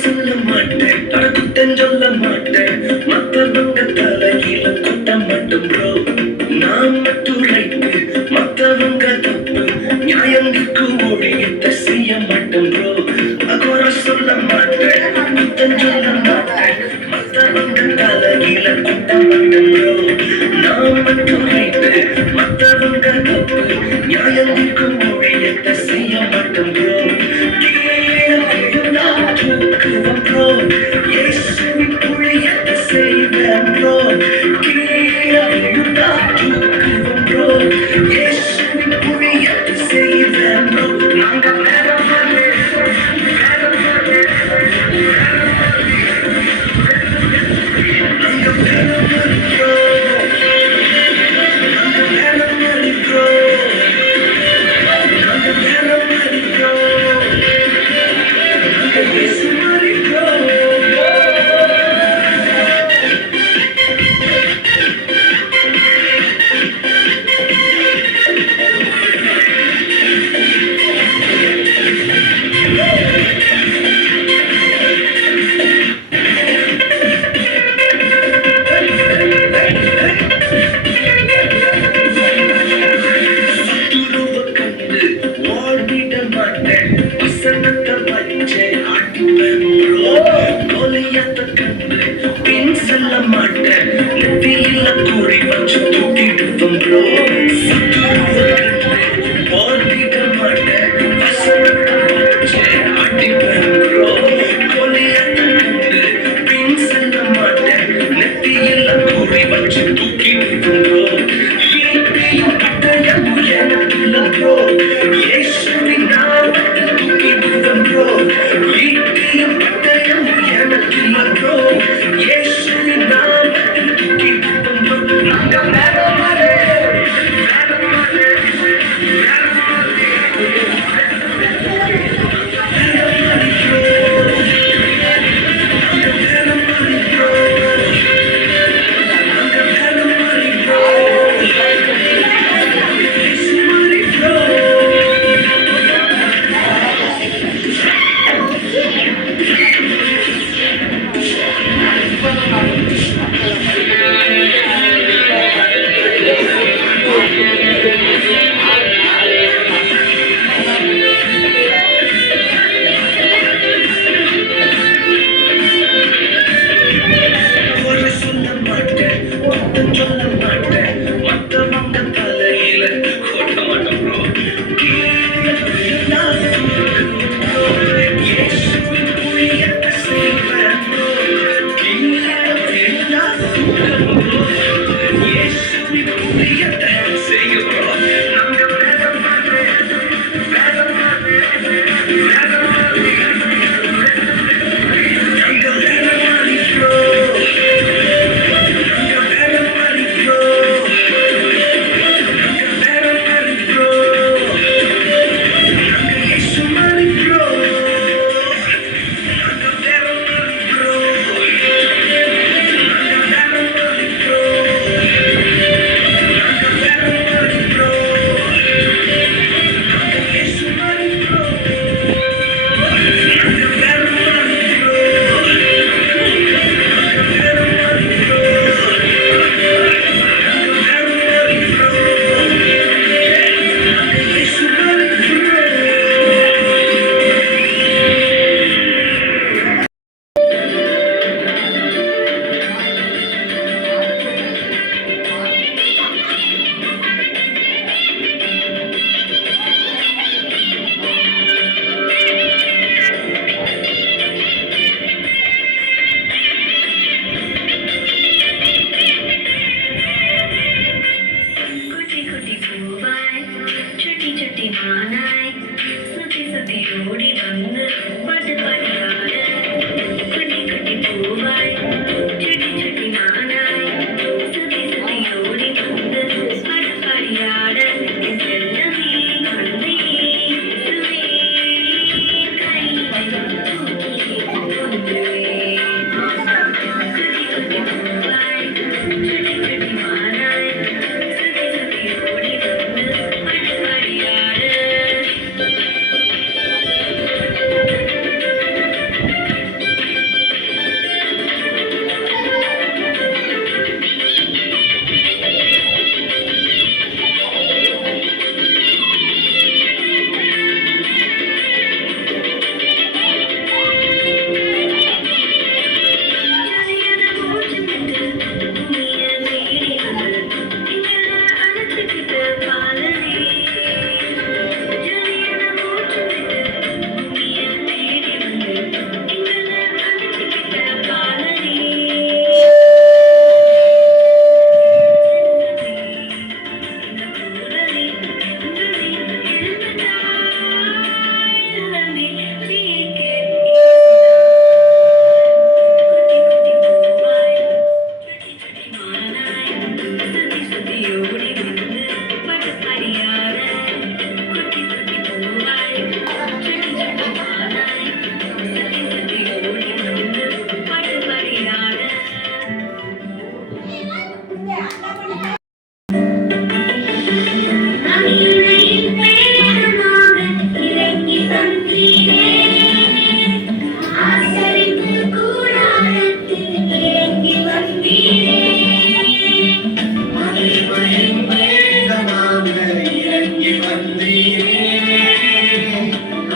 சொல்ல மாட்டேன் குத்தம் சொல்ல மாட்டேன் மத்தவங்க தலையில குட்டம் மட்டும் ப்ரோ நான் மட்டும் ரைட்டு மத்தவங்க தப்பு நியாயங்களுக்கு ஒழியத்தை செய்ய மாட்டேன் ப்ரோ அகோர சொல்ல மாட்டேன் குத்தம் சொல்ல மாட்டேன் மத்தவங்க தலையில குட்டம் மட்டும் ப்ரோ நான் மட்டும் ரைட்டு மத்தவங்க தப்பு நியாயங்களுக்கு ஒழியத்தை செய்ய மாட்டேன் ப்ரோ இயேசுவின் புழியத்தை செய்வேன் ப்ரோ கீழே விழுந்தா தூக்குவோம் ப்ரோ இயேசுவின் புழியத்தை செய்வேன் ப்ரோ நாங்க வேற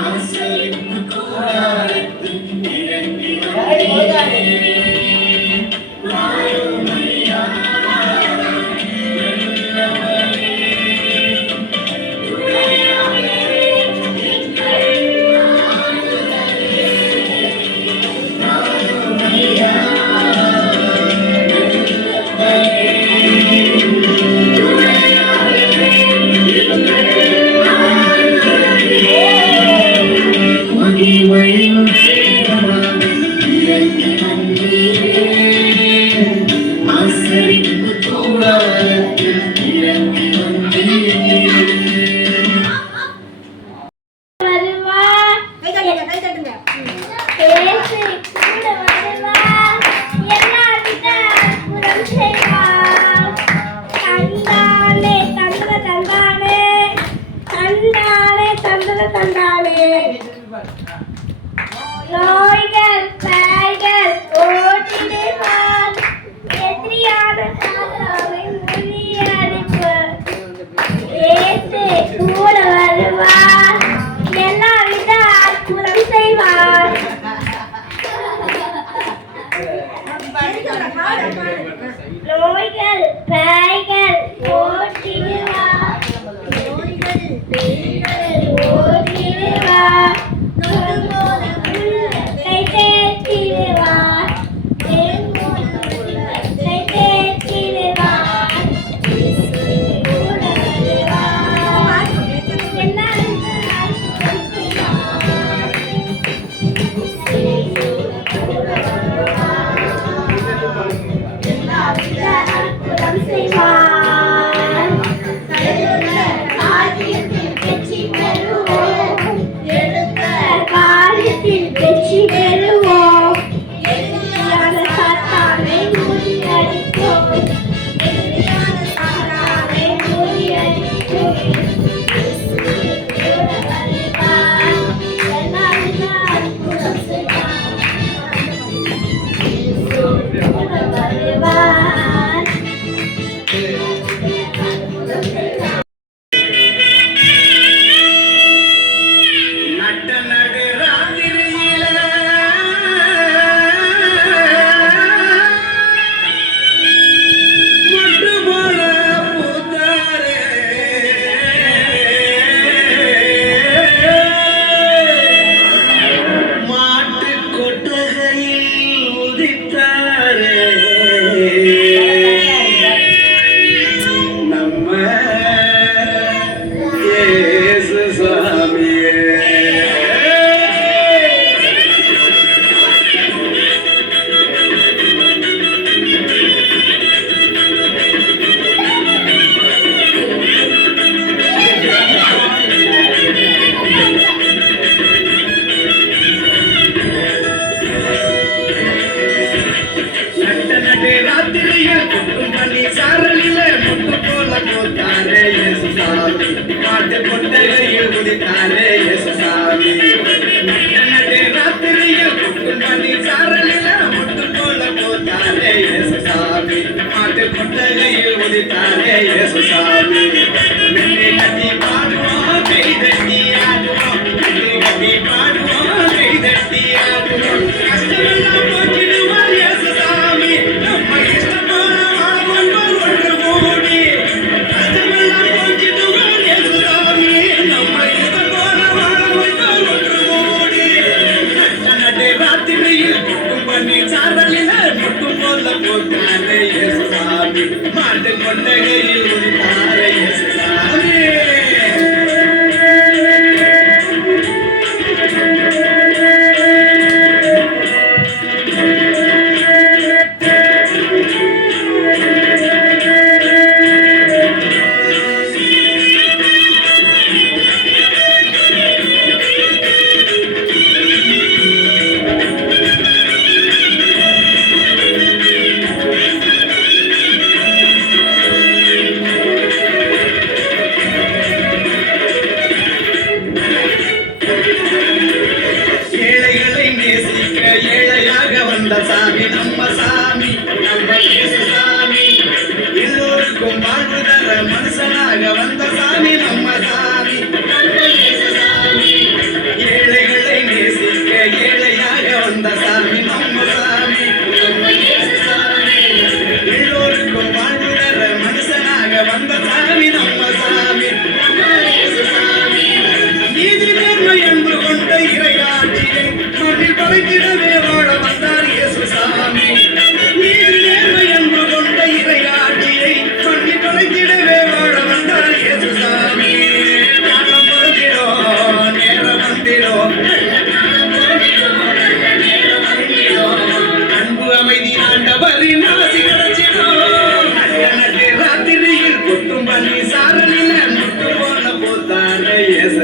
ஆசரிப்பு கூடாரத்தில் இறங்கி வாருமையா நோய்கள் பேய்கள் ஓட்டிடுவார் எதிரியான சாத்தானை முறியடிப்பார் இயேசு கூட வருவார் எல்லா வித அற்புதம் செய்வார் நோய்கள் பேய்கள் ஓட்டிடுவார் ஓட்டிடுவார்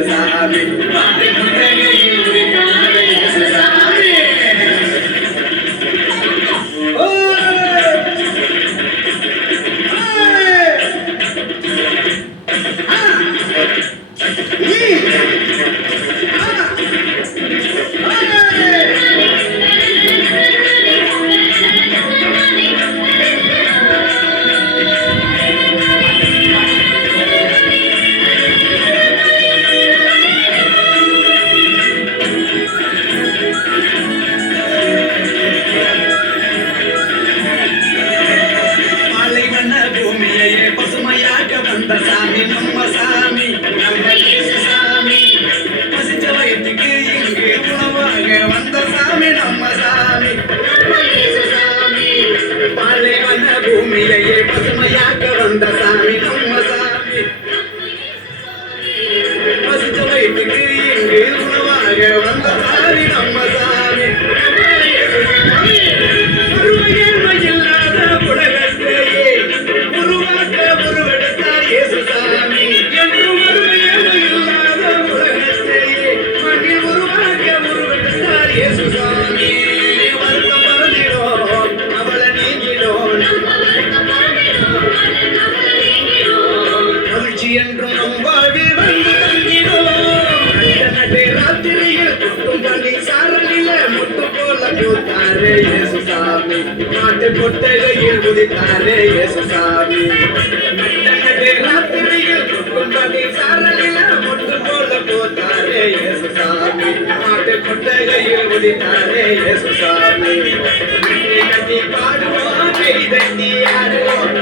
சாமி மாட்டு கொட்டையில் உதித்தாரே இயேசு சாமி பூமியையே பசுமையாக வந்த சாமி நம்ம சாமி நம்ம இயேசு சாமி பசிச்ச வயிற்றுக்கு இங்கு உணவாக வந்த சாமி நம்ம சாமி நம்ம இயேசு சாமி பாலைவன பூமியையே பசுமையாக வந்த சாமி நம்ம சாமி பசிச்ச வயிற்றுக்கு இங்கு உணவாக வந்த சாமி நம்ம சாமி என்றும் நம் வாழ்வில் வந்து தங்கிடும் ராத்திரியில் குட்டும் பண்ணி சாரலில முட்டு போல போத்தாரே இயேசு சாமி மாட்டு கொட்டையில் உதித்தாரே இயேசு சாமி ராத்திரியில் குட்டும் பண்ணி சாரலில முட்டு போல போத்தாரே இயேசு சாமி மாட்டு கொட்டையில் உதித்தாரே இயேசு சாமி கட்டி பாடுவோம் கை தட்டி ஆடுவோம்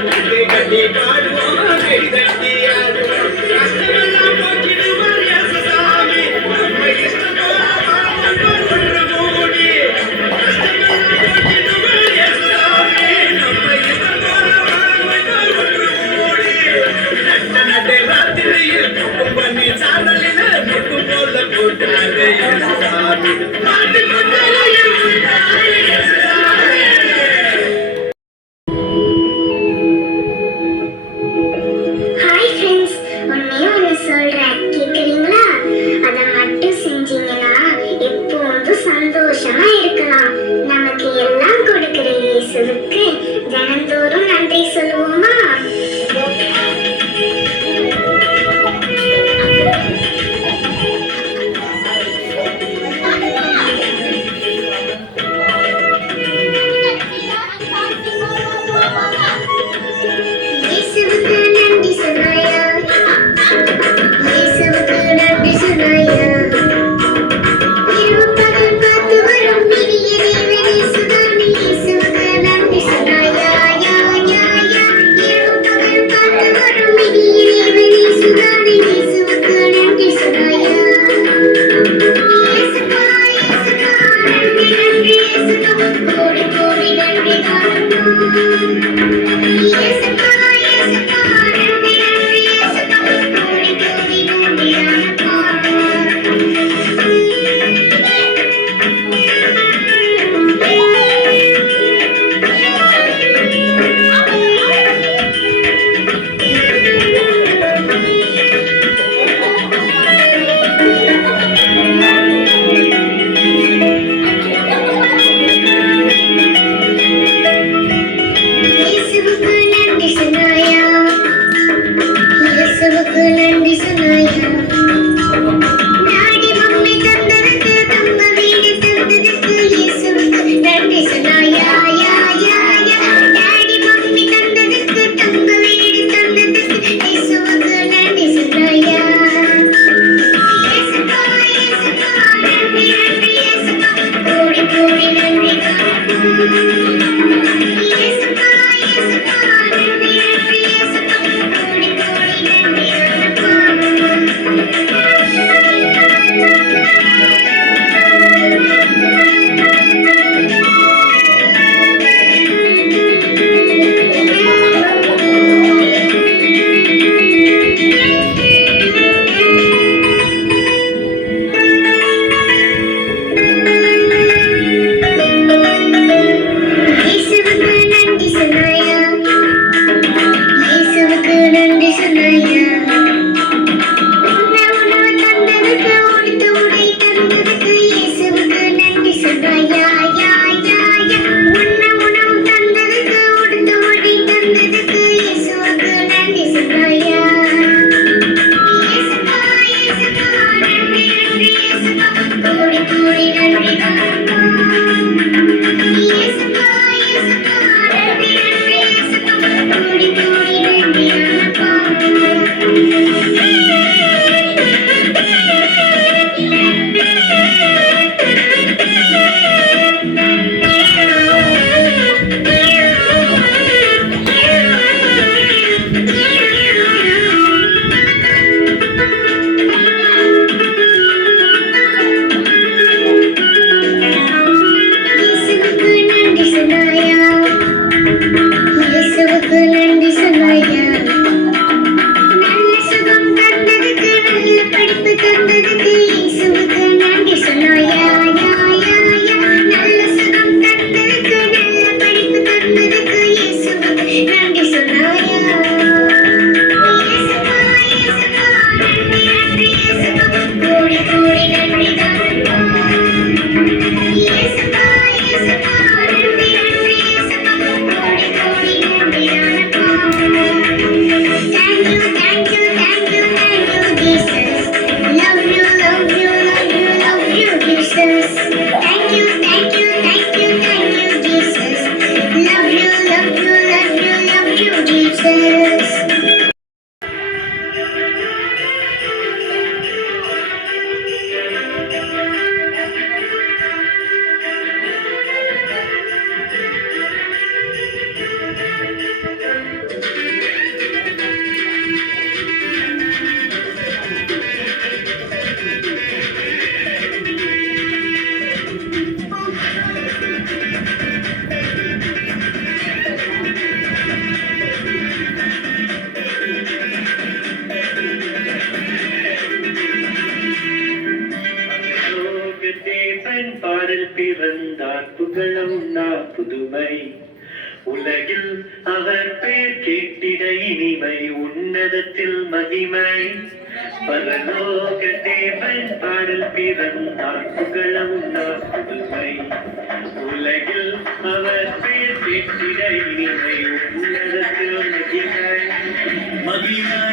கட்டி பாடுவோம் கை தட்டி ஆடுவோம் கஷ்டமெல்லாம் போக்கிடுவார் இயேசு சாமி நம்ம இஷ்டம் போல வாழ்வோம் ஒன்று கூடி கஷ்டமெல்லாம் போக்கிடுவார் இயேசு சாமி நம்ம இஷ்டம் போல வாழ்வோம் ஒன்று கூடி நட்டை ராத்திரியில் குட்டும் பண்ணி சாதலில முட்டு போல போட்டாரே இயேசு சாமி மாட்டு கொட்டையில் உதித்தாரே இயேசு சாமி பாடல் பிறந்தார் புகழும் நான் புதுமை உலகில் அவர் பேர் கேட்டிட இனிமை உன்னதத்தில் மகிமை பரலோக தேவன் பாடல் பிறந்தார் புகழும் நான் புதுமை உலகில் அவர் பேர் கேட்டிட இனிமை உன்னதத்தில் மகிமை மகிமை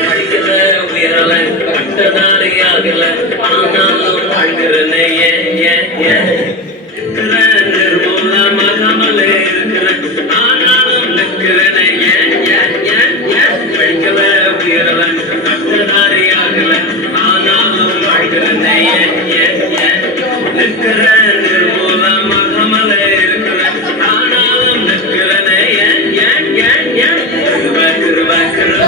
படிக்கல உயரல கட்டதாரியாகல ஆனாலும் வாழ்கிறனே இருக்கிறேன் நிர்மூலமாகாமலே இருக்கிறேன் ஆனாலும் நிற்கிறனே படிக்கல உயரல கட்டதாரியாகல ஆனாலும் வாழ்கிறனே நிற்கிறேன் நிர்மூலமாகாமலே இருக்கிறேன் ஆனாலும் நிற்கிறனே கிருப கிருப கிருப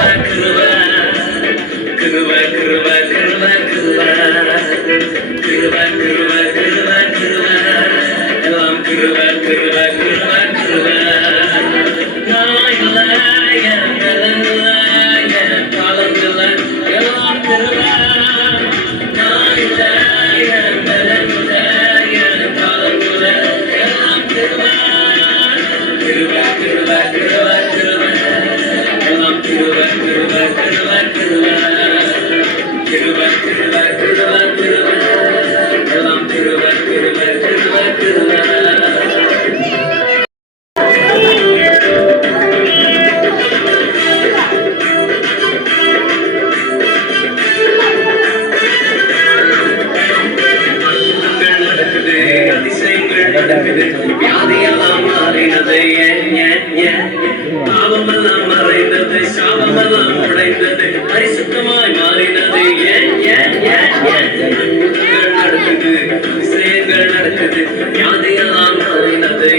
கிருப கிருப கிருப கிருப கிருப கிருப கிருப கிருப எல்லாம் கிருப கிருப கிருப கிருப நான் இல்லை என் பலன் இல்லை என் காலம் இல்லை எல்லாம் கிருப நான் இல்லை என் பலன் இல்லை என் காலம் இல்லை எல்லாம் கிருப கிருப கிருப கிருப கிருப எல்லாம் கிருப கிருப கிருப கிருப கிருப கிருப கிருப கிருப எல்லாம் கிருப கிருப கிருப கிருப நடக்குது அதிசயங்கள் நடக்குது வியாதியெல்லாம் மாறினது பாவமெல்லாம் மறைந்தது சாபமெல்லாம் உடைந்தது பரிசுத்தமாய் மாறினது அற்புதங்கள் நடக்குது அதிசயங்கள் நடக்குது வியாதியெல்லாம் மாறினது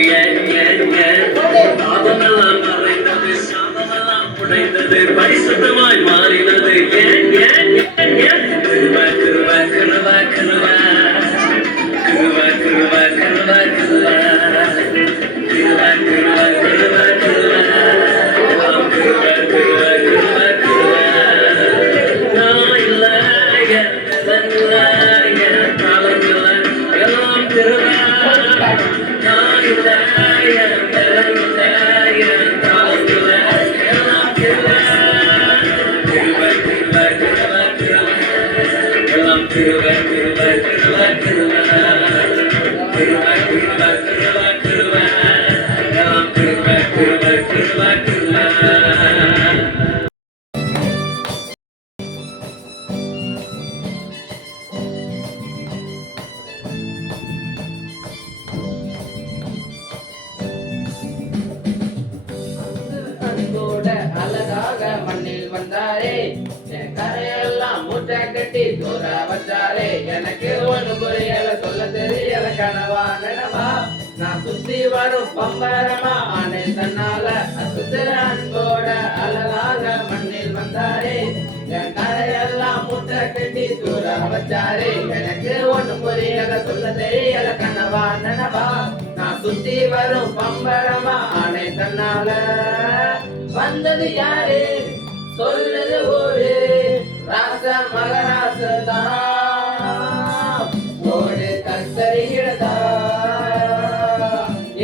பாவமெல்லாம் மறைந்தது சாபமெல்லாம் உடைந்தது பரிசுத்தமாய் மாறினது கிருப கிருப கிருப கிருப கிருப கிருப கிருப கிருப கிருப கிருப கிருப கிருப எல்லாம் கிருப கிருப கிருப கிருப நான் இல்லை என் பலன் இல்லை என் காலம் இல்லை எல்லாம் கிருப நான் இல்லை என் பலன் இல்லை என் காலம் இல்லை எல்லாம் கிருப கிருப கிருப கிருப கிருப எல்லாம் கிருப கிருப கிருப கிருப கிருப கிருப கிருப கிருப எல்லாம் கிருப கிருப கிருப கிருப அன்போட அழகாக மண்ணில் வந்தாரே என் கரையெல்லாம் மூட்டை கட்டி தூர வச்சாரே எனக்கு ஒண்ணு புரியல சொல்ல தெரியல கனவா நினவா நான் சுத்தி வரும் பம்பரமா ஆனே தன்னால அசுத்திர அன்போட அழகாக மண்ணில் வந்தாரே என் கரையெல்லாம் மூட்டை கட்டி தூர வச்சாரே எனக்கு ஒண்ணு புரியல சொல்ல தெரியல கனவா நினவா நான் சுத்தி வரும் பம்பரமா ஆனே தன்னால வந்தது யாரு சொல்லுது ஊரு ராச மகராசதான் ஓடு கத்தரிகிறதா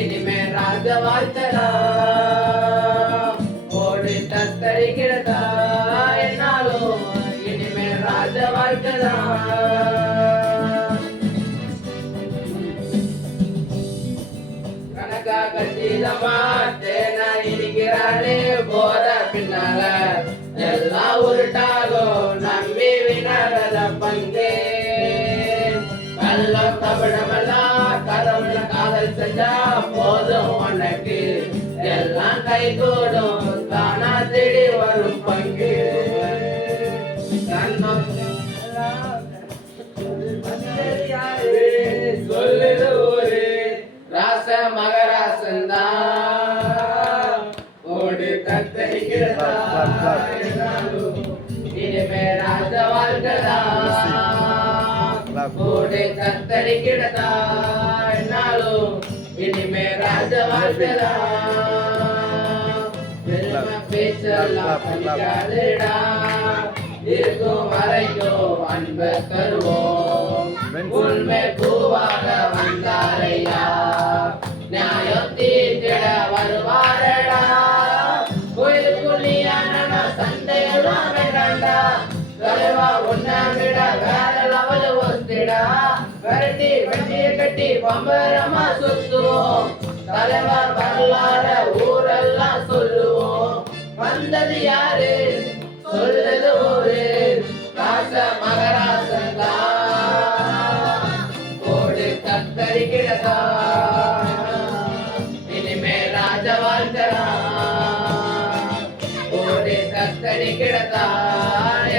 இனிமே ராஜ வாழ்த்தடா ஓடு கத்தரிகிறதா என்னாலும் இனிமே ராஜ வாழ்க்கடா கணக்கா கட்டிதமா தேனா இருக்கிறானே போற பின்னால எல்லாம் உருட்டாகும் நம்பி வினரத பங்கே கள்ளம் தவிடமெல்லாம் கடவுள காதல் செஞ்சா போதும் உனக்கு எல்லாம் கை கூடும் தானா தேடி வரும் பங்கு சொல்லுது ஒரு ராச மகராசந்தா ஓடு கத்தரிக்கிறதா இனிமே ராஜ வாழ்க்கதா ஓடு கத்தரிக்கிறதா என்னாலும் இனிமே ராஜ வாழ்க்கதா பெருமை பேச்செல்லாம் பலிக்காதுடா இருக்கும் வரைக்கும் அன்பு தருவோம் உண்மை பூவாக வந்தாரையா நியாயம் தீர்த்திட வருவாரடா கோயிலுக்குள்ளியான சண்டையெல்லாம் வேண்டாண்டா தலைவா ஒன்னா விட வேற லெவல் ஒஸ்திடா விரட்டி வண்டிய கட்டி பம்பரமா சுத்துவோம் தலைவர் வரலாற ஊரெல்லாம் சொல்லுவோம் வந்தது யாரு சொல்லுது ஒரு ராச மகராசந்தா கோடு கத்தரிக்கிறதா இனிமே ராஜ வாழ்க்கரா கோடு கத்தரிக்கிறதா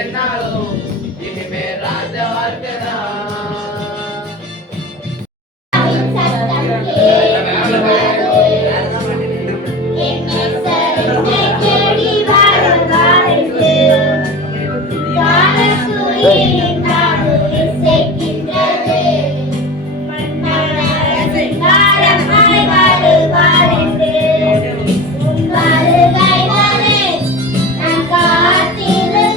என்னாலும் இனிமே ராஜ வாழ்க்கரா காத்திரு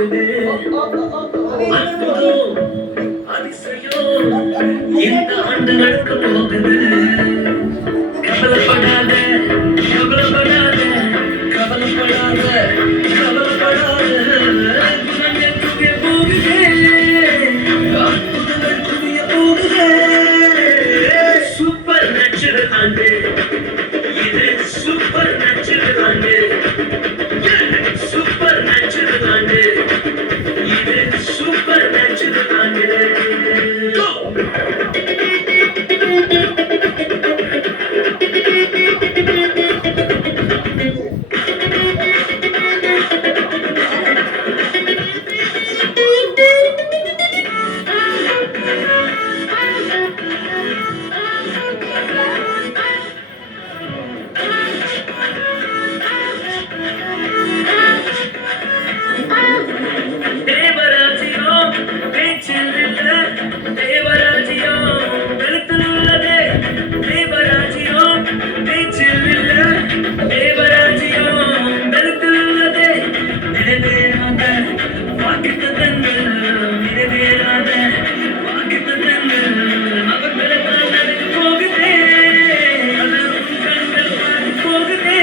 போகுது அற்புதம் அதிசயம் இந்த ஆண்டு நடக்க போகுது கவலைப்படாத கவலைப்படாத கவலைப்படாத கவலைப்படாத குணங்கள் குவிய போகுதே அற்புதங்கள் குவிய போகுதே சூப்பர் நேச்சுரல் ஆண்டு இது சூப்பர் நேச்சுரல் ஆண்டு சூப்பர் நேச்சுரல் ஆண்டு இது சூப்பர் நேச்சுரல் ஆண்டு Go! தேவராஜ்யம் பேச்சில் இல்ல தேவராஜ்யம் வெளுத்தில் உள்ளது தேவராஜ்யம் பேச்சில் இல்ல தேவராஜ்யம் வெளுத்தில் உள்ளது நிறைவேறாத வாக்குத்தத்தங்கள் நிறைவேறாத வாக்குத்தத்தங்கள் அவர்களுக்காக நடக்க போகுதே அது உன் கண்கள் பார்க்க போகுதே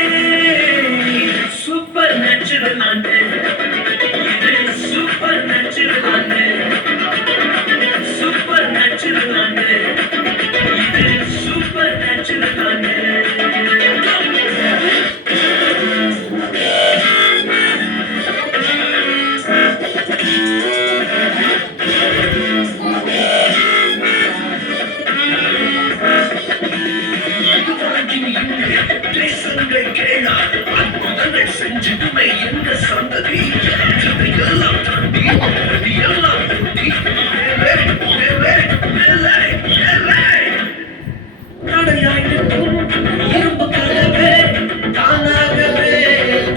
சூப்பர் நேச்சுரல் ஆண்டு Super natural ande super natural ande super natural ande தேசங்கள் கேளா அற்புதங்கள் செஞ்சதுமே எந்த சந்ததி இதையெல்லாம் தாண்டி எல்லாம் கூட்டி நடையாயிருக்கும் இரும்பு கதவே தானாகவே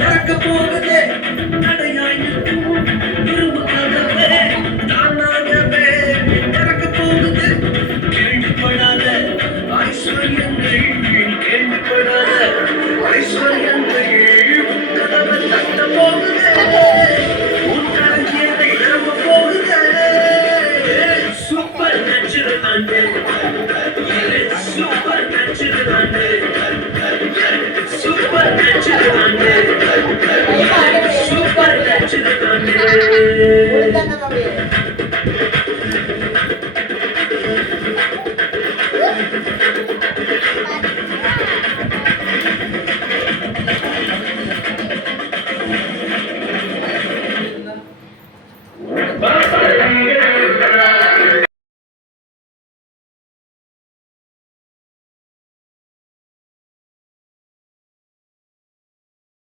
திறக்க போகுதே நடையாயிருக்கும் இரும்பு கதவே தானாகவே திறக்க போகுது கேள்விப்படாத ஐஸ்வர்யங்கள் கேள்விப்படாத ஐஸ்வர்யங்கள் கதவை தட்ட போகுது உன் களஞ்சியத்தை நிரம்ப போகுது சூப்பர் நேச்சுரல் ஆண்டு